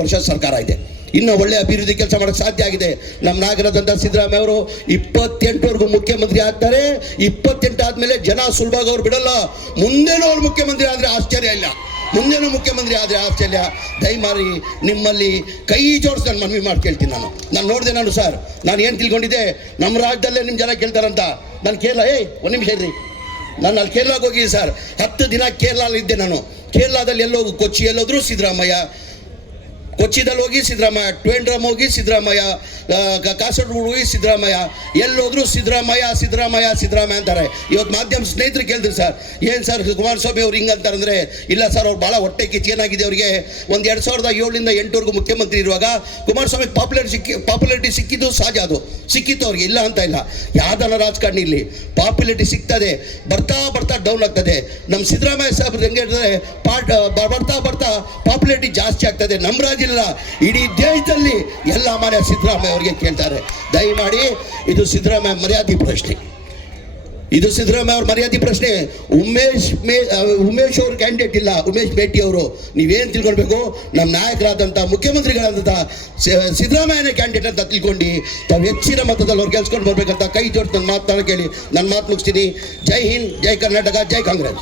ವರ್ಷ ಸರ್ಕಾರ ಇದೆ. ಇನ್ನು ಒಳ್ಳೆ ಅಭಿವೃದ್ಧಿ ಕೆಲಸ ಮಾಡಕ್ಕೆ ಸಾಧ್ಯ ಆಗಿದೆ. ನಮ್ಮ ನಾಯಕರಾದಂಥ ಸಿದ್ದರಾಮಯ್ಯ ಅವರು 28ವರೆಗೂ ಮುಖ್ಯಮಂತ್ರಿ ಆಗ್ತಾರೆ. 28 ಆದ್ಮೇಲೆ ಜನ ಸುಲಭವಾಗಿ ಅವ್ರು ಬಿಡಲ್ಲ. ಮುಂದೇನೂ ಅವ್ರು ಮುಖ್ಯಮಂತ್ರಿ ಆದರೆ ಆಶ್ಚರ್ಯ ಇಲ್ಲ, ಮುಂದೇನೂ ಮುಖ್ಯಮಂತ್ರಿ ಆದರೆ ಆಶ್ಚರ್ಯ. ದಯಮಾಡಿ ನಿಮ್ಮಲ್ಲಿ ಕೈ ಜೋಡಿಸಿ ನಾನು ಮನವಿ ಮಾಡಿ ಕೇಳ್ತೀನಿ. ನಾನು ನೋಡಿದೆ. ಸರ್ ನಾನು ಏನು ತಿಳ್ಕೊಂಡಿದ್ದೆ, ನಮ್ಮ ರಾಜ್ಯದಲ್ಲೇ ನಿಮ್ಮ ಜನ ಕೇಳ್ತಾರಂತ. ನಾನು ಕೇರಳ ಒಂದು ನಿಮಿಷ ಇರ್ರಿ, ನಾನು ಅಲ್ಲಿ ಕೇರಳಕ್ಕೆ ಹೋಗಿದ್ದೆ ಸರ್. 10 ದಿನ ಕೇರಳಲ್ಲಿ ಇದ್ದೆ ನಾನು. ಕೇರಳದಲ್ಲಿ ಎಲ್ಲೋಗಿ ಕೊಚ್ಚಿ ಎಲ್ಲೋದ್ರು ಸಿದ್ದರಾಮಯ್ಯ, ಕೊಚ್ಚಿದಲ್ಲಿ ಹೋಗಿ ಸಿದ್ದರಾಮಯ್ಯ, ಟ್ವೇಂಡ್ರಮ್ ಹೋಗಿ ಸಿದ್ದರಾಮಯ್ಯ, ಕಾಸರಗೋಡು ಹೋಗಿ ಸಿದ್ದರಾಮಯ್ಯ, ಎಲ್ಲೋದ್ರು ಸಿದ್ದರಾಮಯ್ಯ ಸಿದ್ದರಾಮಯ್ಯ ಸಿದ್ದರಾಮಯ್ಯ ಅಂತಾರೆ. ಇವತ್ತು ಮಾಧ್ಯಮ ಸ್ನೇಹಿತರು ಕೇಳಿದ್ರು, ಸರ್ ಏನು ಸರ್ ಕುಮಾರಸ್ವಾಮಿ ಅವ್ರು ಹಿಂಗಂತಾರಂದರೆ, ಇಲ್ಲ ಸರ್ ಅವ್ರು ಭಾಳ ಹೊಟ್ಟೆ ಕಿಚ್ಚೇನಾಗಿದೆ. ಅವರಿಗೆ ಒಂದು 2007ರಿಂದ 8ವರೆಗೂ ಮುಖ್ಯಮಂತ್ರಿ ಇರುವಾಗ ಕುಮಾರಸ್ವಾಮಿ ಪಾಪ್ಯುಲಾರಿಟಿ ಸಿಕ್ಕಿದ್ದು ಸಹಜ, ಅದು ಸಿಕ್ಕಿತ್ತು ಅವ್ರಿಗೆ, ಇಲ್ಲ ಅಂತ ಇಲ್ಲ. ಯಾವ್ದನ್ನ ರಾಜಕಾರಣಿ ಇಲ್ಲಿ ಪಾಪ್ಯುಲಾರಿಟಿ ಸಿಗ್ತದೆ, ಬರ್ತಾ ಬರ್ತಾ ಡೌನ್ ಆಗ್ತದೆ. ನಮ್ಮ ಸಿದ್ದರಾಮಯ್ಯ ಸಾಹೇಬ್ರು ಹೆಂಗೆ ಹೇಳ್ತಾರೆ, ಬರ್ತಾ ಬರ್ತಾ ಪಾಪ್ಯುಲಾರಿಟಿ ಜಾಸ್ತಿ ಆಗ್ತದೆ. ನಮ್ಮ ರಾಜ್ಯ ಇಲ್ಲ, ಇಡೀ ದೇಶದಲ್ಲಿ ಎಲ್ಲ ಮನೆ ಸಿದ್ದರಾಮಯ್ಯ ಅವರಿಗೆ ಕೇಳ್ತಾರೆ. ದಯಮಾಡಿ ಇದು ಸಿದ್ದರಾಮಯ್ಯ ಮರ್ಯಾದೆ ಪ್ರಶ್ನೆ, ಇದು ಸಿದ್ದರಾಮಯ್ಯ ಅವ್ರ ಮರ್ಯಾದೆ ಪ್ರಶ್ನೆ. ಉಮೇಶ್ ಅವರು ಕ್ಯಾಂಡಿಡೇಟ್ ಇಲ್ಲ, ಉಮೇಶ್ ಭೇಟಿ ಅವರು. ನೀವೇನು ತಿಳ್ಕೊಳ್ಬೇಕು, ನಮ್ಮ ನಾಯಕರಾದಂಥ ಮುಖ್ಯಮಂತ್ರಿಗಳಾದಂಥ ಸಿದ್ದರಾಮಯ್ಯನೇ ಕ್ಯಾಂಡಿಡೇಟ್ ಅಂತ ತಿಳ್ಕೊಂಡು ತಾವು ಹೆಚ್ಚಿನ ಮತದಲ್ಲಿ ಅವ್ರು ಗೆಲ್ಸ್ಕೊಂಡು ಬರ್ಬೇಕಂತ ಕೈ ಜೋಡಿಸಿ ನನ್ನ ಮಾತನ್ನು ಕೇಳಿ ನನ್ನ ಮಾತು ಮುಗಿಸ್ತೀನಿ. ಜೈ ಹಿಂದ್, ಜೈ ಕರ್ನಾಟಕ, ಜೈ ಕಾಂಗ್ರೆಸ್.